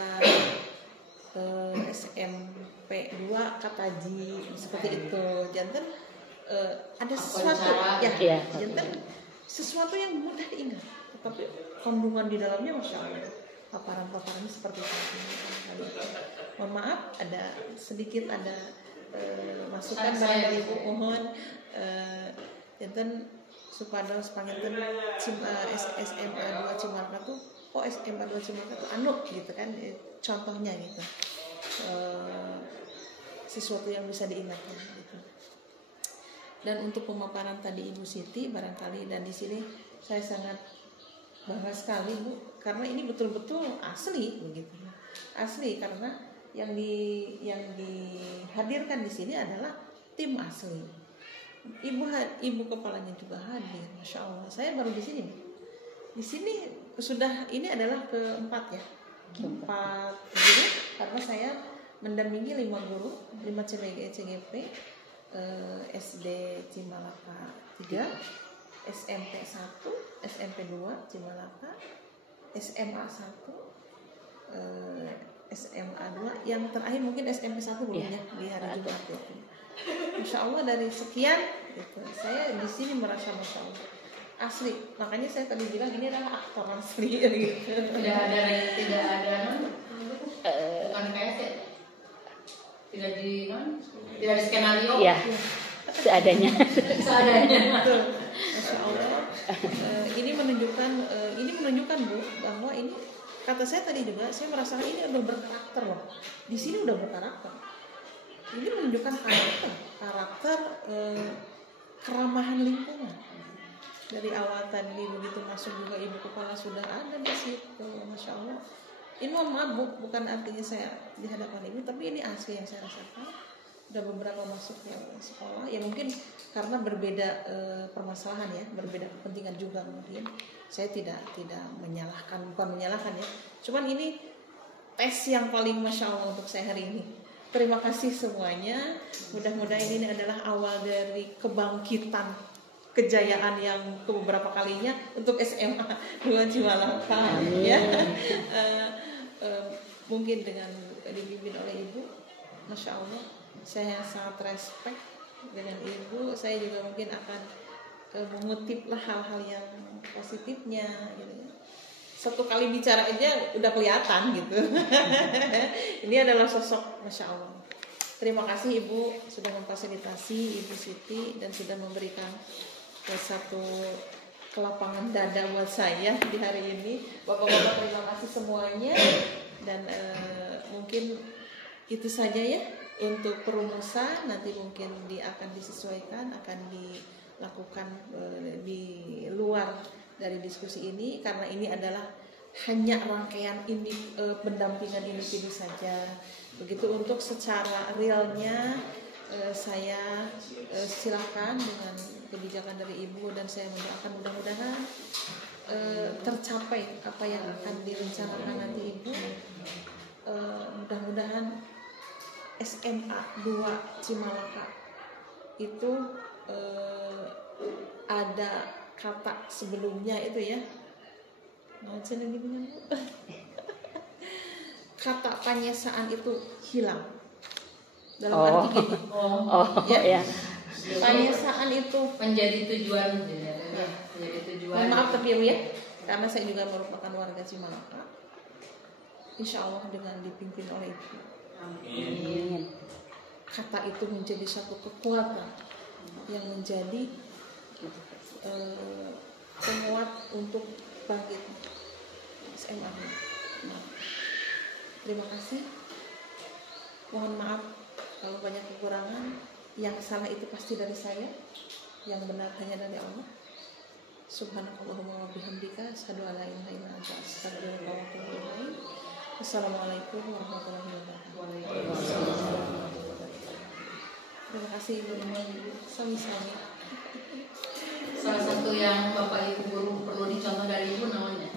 SMP 2 Kataji seperti itu. Jantan ada sesuatu ya, jantan sesuatu yang mudah diingat, tetapi kandungan di dalamnya Masya Allah. Paparan-paparannya seperti itu. Mohon maaf, ada sedikit masukan dari Ibu, mohon jantan supados panginten SMA 2 Cimalaka tuh, SMA 2 Cimalaka tuh gitu kan, contohnya gitu, sesuatu yang bisa diingatnya gitu. Dan untuk pemaparan tadi Ibu Siti barangkali, dan di sini saya sangat bangga sekali Bu, karena ini betul-betul asli begitu, asli, karena yang dihadirkan di sini adalah tim asli. Ibu Kepalanya juga hadir, Masya Allah. Saya baru di sini. Di sini sudah, ini adalah keempat ya, 4 guru, karena saya mendampingi 5 guru, 5 CGP, SD Cimalaka 3, SMP 1, SMP 2 Cimalaka, SMA 1, SMA 2, yang terakhir mungkin SMP 1 belum ya di hari Jumat itu. Masya Allah, dari sekian gitu, saya di sini merasa Masya Allah asli. Makanya saya tadi bilang ini adalah aktor asli gitu. Tidak ada bukan kayak tidak di skenario ya, seadanya. Betul. Masya Allah. Ini menunjukkan Bu, bahwa ini, kata saya tadi juga, saya merasakan ini udah berkarakter loh. Di sini udah berkarakter. Ini menunjukkan karakter keramahan lingkungan. Dari awal tadi begitu masuk juga Ibu Kepala sudah ada di situ, Masya Allah. Ini mohon maaf Bu, bukan artinya saya di hadapan Ibu, tapi ini asli yang saya rasakan. Udah beberapa masuk yang sekolah, ya mungkin karena berbeda permasalahan ya, berbeda kepentingan juga mungkin. Saya tidak menyalahkan, bukan menyalahkan ya. Cuman ini tes yang paling Masya Allah untuk saya hari ini. Terima kasih semuanya. Mudah-mudahan ini adalah awal dari kebangkitan kejayaan yang beberapa kalinya untuk SMA 2 Cimalaka ya. Mungkin dengan dibimbing oleh Ibu, Masya Allah, saya sangat respect dengan Ibu. Saya juga mungkin akan mengutiplah hal-hal yang positifnya gitu ya. Satu kali bicara aja udah kelihatan gitu. Ini adalah sosok Masya Allah. Terima kasih Ibu sudah memfasilitasi, Ibu Siti, dan sudah memberikan satu kelapangan dada buat saya di hari ini. Bapak-bapak terima kasih semuanya. Dan mungkin itu saja ya untuk perumusan. Nanti mungkin akan disesuaikan, akan lakukan di luar dari diskusi ini, karena ini adalah hanya rangkaian pendampingan individu saja. Begitu untuk secara realnya saya silakan dengan kebijakan dari Ibu, dan saya mendoakan mudah-mudahan tercapai apa yang akan direncanakan nanti Ibu. Mudah-mudahan SMA 2 Cimalaka itu ada kata sebelumnya itu ya, kata panyesaan itu hilang. Dalam arti gini, ya. Panyesaan itu menjadi tujuan. Menjadi tujuan. Maaf tapi ya, karena saya juga merupakan warga Cimalaka. Insya Allah dengan dipimpin oleh Ibu, Amin. kata itu menjadi satu kekuatan yang menjadi penguat untuk bangkit SMA. Nah, terima kasih. Mohon maaf kalau banyak kekurangan. Yang salah itu pasti dari saya, yang benar hanya dari Allah. Subhanakallahumma wa bihamdika asyhadu an la ilaha illa anta astaghfiruka wa atubu ilaik. Assalamualaikum warahmatullahi wabarakatuh. Terima kasih Ibu. Sami-sami. Salah satu yang Bapak Ibu guru perlu dicontoh dari Ibu namanya,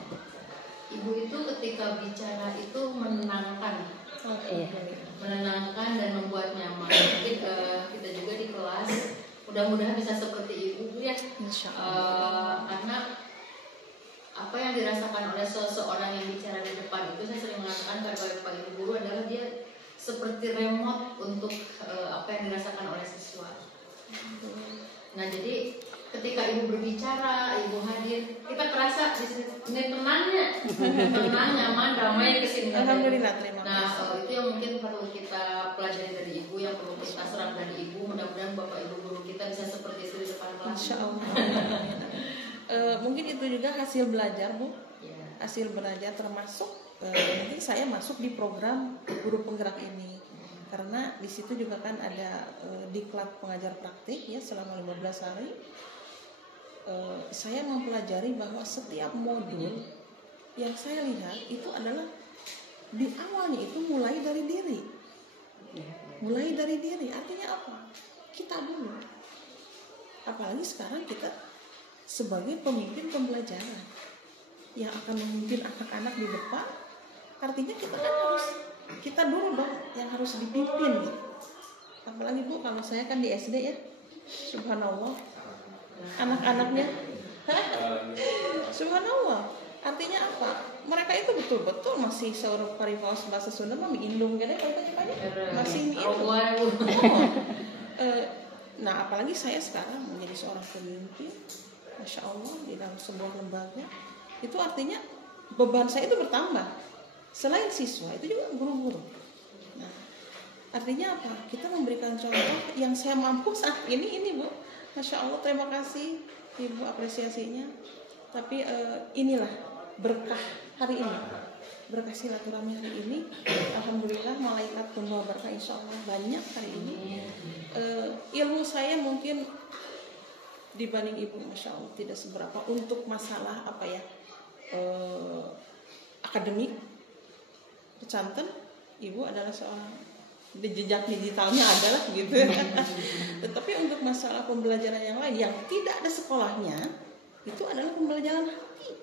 Ibu itu ketika bicara itu menenangkan, menenangkan dan membuat nyaman. Mungkin kita juga di kelas mudah-mudahan bisa seperti Ibu ya. Karena apa yang dirasakan oleh seseorang yang bicara di depan itu, saya sering mengatakan kepada Bapak Ibu guru adalah dia seperti remote untuk apa yang dirasakan oleh siswa. Nah, jadi ketika Ibu berbicara, Ibu hadir, kita kerasa di sini tenangnya, tenang, nyaman, damai kesini. Alhamdulillah, terima kasih. Nah, itu yang mungkin perlu kita pelajari dari Ibu, yang perlu kita serap dari Ibu. Mudah-mudahan Bapak Ibu guru kita bisa seperti itu di depan kelas. Insya Allah. Mungkin itu juga hasil belajar, Bu. Ya. Hasil belajar termasuk mungkin saya masuk di program guru penggerak ini. Karena di situ juga kan ada diklat pengajar praktik ya selama 15 hari. Saya mempelajari bahwa setiap modul yang saya lihat itu adalah di awalnya itu mulai dari diri. Mulai dari diri, artinya apa? Kita dulu. Apalagi sekarang kita sebagai pemimpin pembelajaran yang akan memimpin anak-anak di depan, artinya kita kan harus, kita dulu dong yang harus dipimpin gitu. Apalagi Bu, kalau saya kan di SD ya, subhanallah, anak-anaknya subhanallah, artinya apa? Mereka itu betul-betul masih seorang parifaus bahasa Sunda mah indung gede masih indung. Nah, apalagi saya sekarang menjadi seorang pemimpin, Masya Allah, di dalam sebuah lembaga, itu artinya beban saya itu bertambah. Selain siswa, itu juga guru-guru. Nah, artinya apa? Kita memberikan contoh yang saya mampu saat ini Bu. Masya Allah, terima kasih Ibu apresiasinya. Tapi inilah berkah hari ini, berkah silaturahmi hari ini. Alhamdulillah, malaikat pembawa berkah insya Allah banyak hari ini. Ilmu saya mungkin dibanding Ibu, Masya Allah, tidak seberapa untuk masalah apa ya, akademik, pecanten. Ibu adalah seorang di jejak digitalnya adalah gitu. Tetapi untuk masalah pembelajaran yang lain yang tidak ada sekolahnya, itu adalah pembelajaran hati.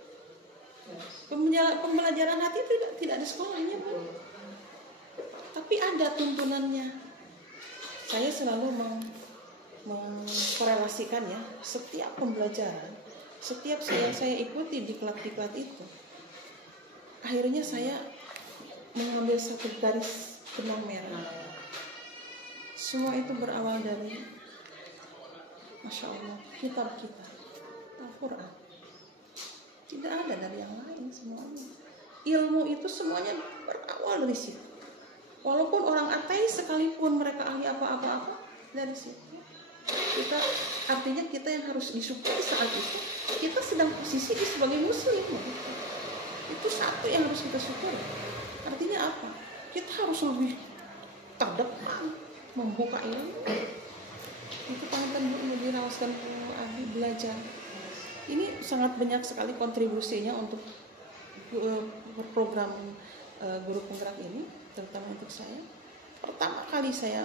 Pembelajaran hati itu tidak ada sekolahnya, Bu. Tapi ada tuntunannya. Saya selalu mengkorelasikan ya, setiap pembelajaran, setiap saya ikuti diklat-diklat itu, akhirnya saya mengambil satu garis benang merah. Semua itu berawal dari Masya Allah, kitab kita, Al-Quran. Tidak ada dari yang lain semuanya. Ilmu itu semuanya berawal dari situ. Walaupun orang ateis sekalipun mereka ahli apa-apa dari situ. Kita, artinya kita yang harus disyukuri saat itu, kita sedang posisi sebagai muslim. Itu satu yang harus kita syukuri. Artinya apa? Kita harus lebih terdepan membuka ilmu. Itu panggilan Bu dirawaskan Quran. Abdi belajar. Ini sangat banyak sekali kontribusinya untuk program guru penggerak ini, terutama untuk saya. Pertama kali saya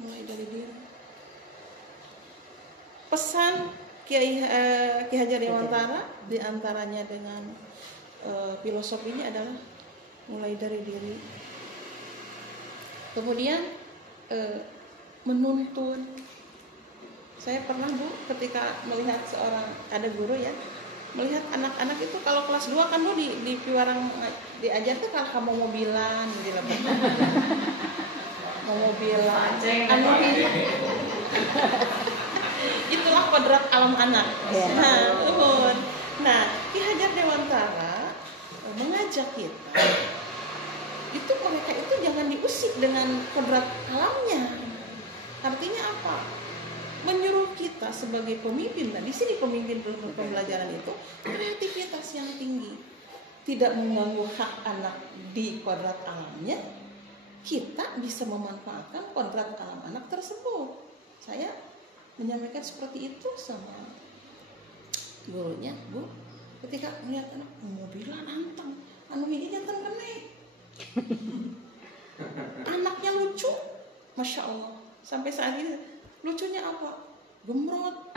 mulai dari diri. Pesan Ki Hajar Dewantara diantaranya dengan filosofinya adalah mulai dari diri. Kemudian menuntun. Saya pernah Bu ketika melihat ada guru ya, melihat anak-anak itu kalau kelas 2 kan Bu di piwarang diajar tuh kalau kamu mobilan gitu lah. Mau mobilan, itulah kodrat alam anak. Nah, Ki Hajar Dewantara mengajak kita itu mereka itu jangan diusik dengan kodrat alamnya. Artinya apa? Menyuruh kita sebagai pemimpin. Nah, di sini pemimpin pembelajaran itu kreativitas yang tinggi, tidak mengganggu hak anak di kodrat alamnya. Kita bisa memanfaatkan kodrat alam anak tersebut. Saya menyampaikan seperti itu sama gurunya, Bu. Ketika melihat anak mobilan anteng, ini jantan kene. Anaknya lucu, masya Allah. Sampai saat ini lucunya apa? Gemrot.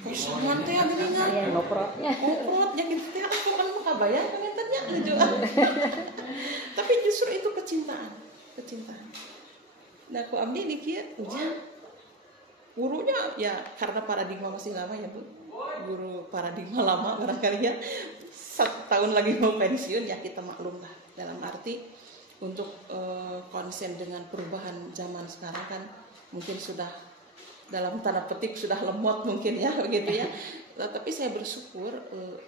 Kosangan teh geuningan. Ngoprotnya gitu teh aku kan makabayang pengennya lucu. Tapi justru itu kecintaan. Nah, ku abdi di kieu gurunya ya karena paradigma masih lama ya Bu. Guru paradigma lama barangkali ya. 1 tahun lagi mau pensiun ya kita maklum lah. Dalam arti untuk konsen dengan perubahan zaman sekarang kan mungkin sudah dalam tanda petik sudah lemot mungkin ya begitu ya. Tapi saya bersyukur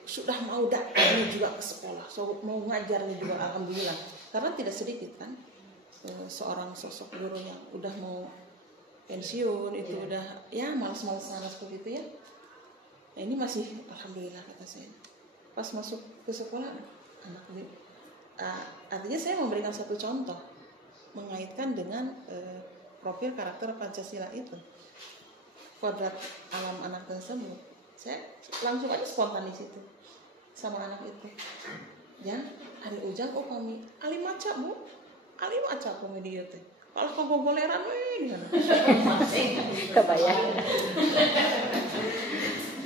sudah mau datangnya juga ke sekolah, mau ngajarnya juga alhamdulillah. Karena tidak sedikit kan seorang sosok guru yang udah mau pensiun itu udah ya malas-malasan seperti itu ya. Nah, ini masih alhamdulillah kata saya. Pas masuk ke sekolah anak artinya saya memberikan satu contoh mengaitkan dengan profil karakter Pancasila itu. Kodrat alam anak tersebut. Saya langsung aja spontan di situ sama anak itu. Ya, hari ujang kami ali maca Bu. Ali maca kami di ieu teh. Kalau kegogoleran we di sana. Kebayang.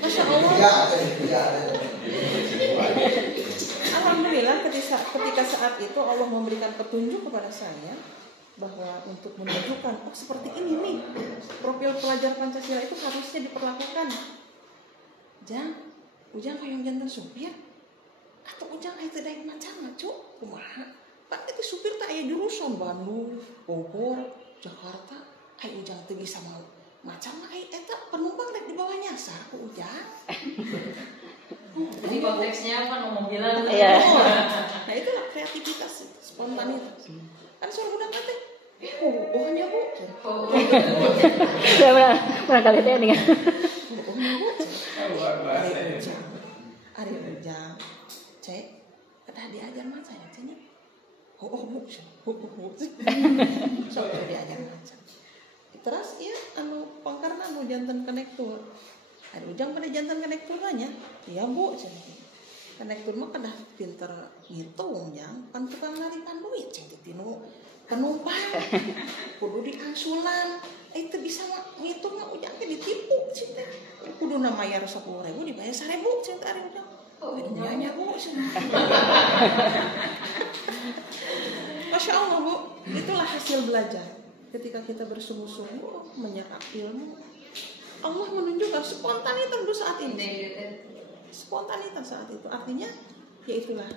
Masya Allah. Alhamdulillah ketika saat itu Allah memberikan petunjuk kepada saya bahwa untuk menunjukkan seperti ini nih profil pelajar Pancasila itu harusnya diperlakukan. Ujang kayak jantan supir atau ujang aya teh daek macana cu kumaha Pak itu supir teh aya jurusan Bandung, Bogor, Jakarta aya ujang teh bisa mau macam aya eta penumpang rek di bawah nyasar ku ujang. Jadi konteksnya apa mobilan? Iya. Nah itulah kreativitas, spontanitas. Kan suara budak teh hanya Bu. Saya barangkali teh dengan Ari ujang. Cek, kedah diajar maca ya cenah. Bu. Sok diajar maca. Terus ieu anu pangkarna anu janten konektor. Ari ujang pada janten konektor nya. Iya Bu cenah. Konektor mah kedah pinter ngitung jang, pan tukang narikan duit cenah tinu penumpang kudu diangsulan itu bisa ngitung mah ujang teh ditipu cinta kudu na mayar 10.000 dibayar 1.000 cinta ari ujang nya Bu Masya Allah Bu, itulah hasil belajar ketika kita bersungguh-sungguh menyerap ilmu. Allah menunjukkan spontanitas saat ini, spontanitas saat itu artinya ya itulah.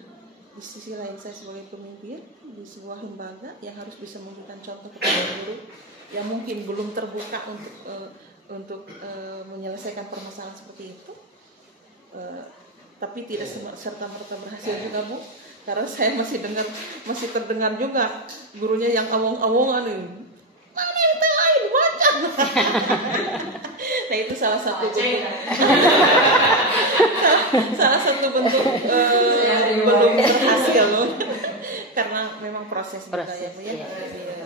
Di sisi lain saya sebagai pemimpin di sebuah lembaga yang harus bisa memberikan contoh kepada guru yang mungkin belum terbuka untuk menyelesaikan permasalahan seperti itu, tapi tidak serta-merta berhasil juga Bu, karena saya masih terdengar juga gurunya yang awong-awongan ini. Mana yang lain baca? Nah itu salah satu bentuk belum berhasil loh. karena memang proses juga ya Bu ya. Iya.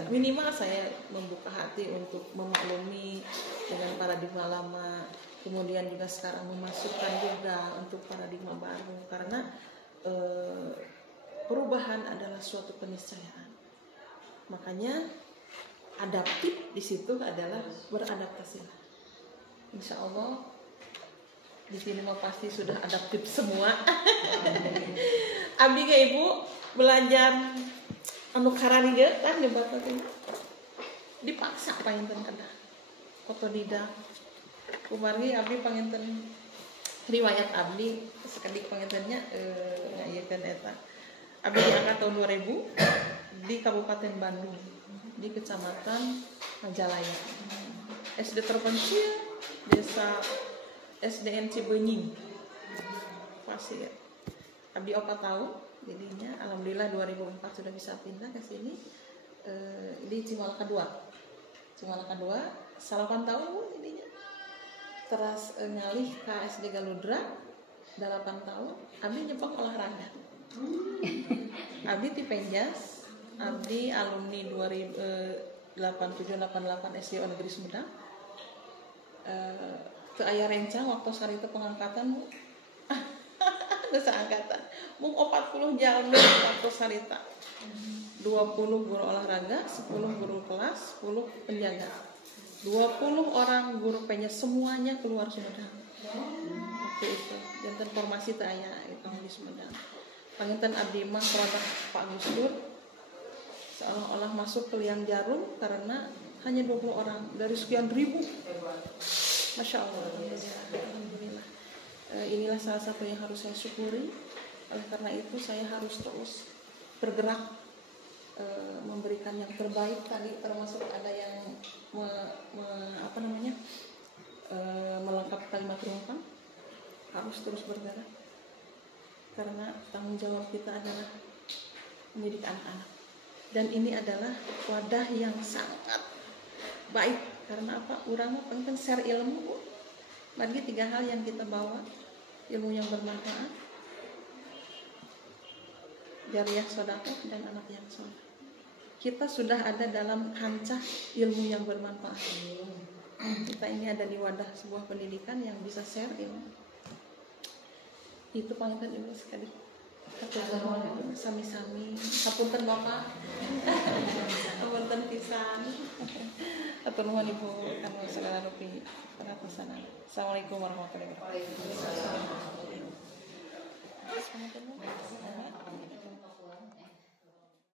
Minimal saya membuka hati untuk memaklumi dengan paradigma lama, kemudian juga sekarang memasukkan juga untuk paradigma baru, karena perubahan adalah suatu keniscayaan. Makanya adaptif di situ adalah beradaptasi. Insya Allah di sini mah pasti sudah adaptif semua. Abdi ke Ibu belajar anu kararigeut kan debat teh dipaksa panginten kada otodidak. Kumargi abdi panginten riwayat abdi sekedik pangintennya ngayekeun eta. Abdi diangkat tahun 2000 di Kabupaten Bandung di Kecamatan Majalaya. SD terpencil Desa SDN Cibenying. Pasir. Abdi 4 tahun jadinya alhamdulillah 2004 sudah bisa pindah ke sini di Cimalaka 2. Cimalaka 2 8 tahun Bu jadinya. Terus ngalih ke SD Galudra 8 tahun. Abdi nyepeng olahraga. Abdi ti Penjas. Abdi alumni 8788 SD Negeri Sumedang. Ke aya rencang waktu sarita pengangkatan Bu. Dosa angkatan. Mung 40 jalan waktu sarita. 20 guru olahraga, 10 guru kelas, 10 penjaga. 20 orang guru penjas semuanya keluar Sumedang. Waktu itu. Janten formasi teh aya itu di Sumedang. Panginten abdi mah produk Pak Gus Dur seolah-olah masuk ke liang jarum karena hanya 20 orang dari sekian ribu. Masya Allah. Alhamdulillah. Inilah salah satu yang harus saya syukuri. Oleh karena itu saya harus terus bergerak memberikan yang terbaik. Tadi termasuk ada yang melengkapi kalimat rumpang. Harus terus bergerak karena tanggung jawab kita adalah mendidik anak-anak. Dan ini adalah wadah yang sangat baik. Karena apa? Urang penting share ilmu. Bagi 3 hal yang kita bawa, ilmu yang bermanfaat, jariyah sedekah, dan anak yang soleh. Kita sudah ada dalam kancah ilmu yang bermanfaat. Kita ini ada di wadah sebuah pendidikan yang bisa share ilmu. Itu pangitan Ibu sekali. Sami-sami. Hapunten Bapak. Hapunten pisan. Atur nuhun Ibu kanu segala rupi perhatian. Assalamualaikum warahmatullahi wabarakatuh.